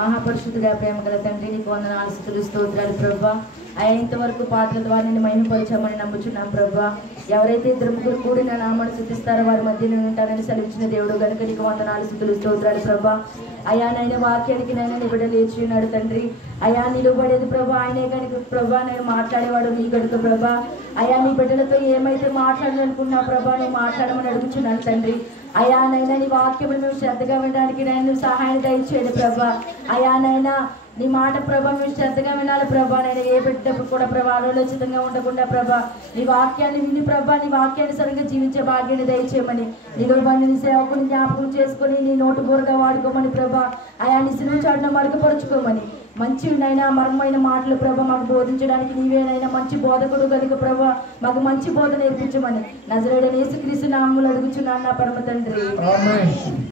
మహాపరిశుద్ధుడా ప్రేమ గల తండ్రి నీకు వందనాలు స్తుతులు స్తోత్రాలు ప్రభా. అయ్యా ఇంతవరకు పాటల ద్వారా నేను మహిమపరిచామని నమ్ముచున్నాం ప్రభా. ఎవరైతే ఇద్దరు ముగ్గురు కూడి నా నామాన్ని స్తుతిస్తారో వారి మధ్య నేను ఉంటానని సెలవిచ్చిన దేవుడు కనుక నీకు వందనాలు స్తుతులు స్తోత్రాలు ప్రభా. అయ్యా నాయన వాక్యానికి నైనా నిబిడ లేచి ఉన్నాడు తండ్రి. అయ్యా నిలబడేది ప్రభా ఆయనే కనుక ప్రభా. నేను మాట్లాడేవాడు నీ కనుక ప్రభా. అయ్యా నీ బిడ్డలతో ఏమైతే మాట్లాడాలనుకున్నా ప్రభా నువ్వు మాట్లాడమని అడుగుచున్నాను తండ్రి. అయ్యా నైనా నీ వాక్యములు మేము శ్రద్ధగా వినడానికి నేను సహాయం దయచేయండి ప్రభా. అయ్యా నైనా నీ మాట ప్రభా మేము శ్రద్ధగా వినాలి ప్రభా. నేను ఏ బిడ్డప్పుడు కూడా ప్రభా ఆలోచితంగా ఉండకుండా ప్రభా నీ వాక్యాన్ని విని ప్రభా నీ వాక్యాన్ని సరిగ్గా జీవించే భాగ్యాన్ని దయచేయమని నిలబడి నీ సేవకుని జ్ఞాపకం చేసుకొని నీ నోటు బోరుగా వాడుకోమని ప్రభా. అయా నీ సిలువ చాటున మరుగుపరుచుకోమని మంచి నైనా మర్మమైన మాటలు ప్రభా మాకు బోధించడానికి నీవేనైనా మంచి బోధకుడు కనుక ప్రభా మాకు మంచి బోధ నేర్పించమని నజరేయుడైన యేసుక్రీస్తు నామములో అడుగుచున్నాను నా పరమ తండ్రి.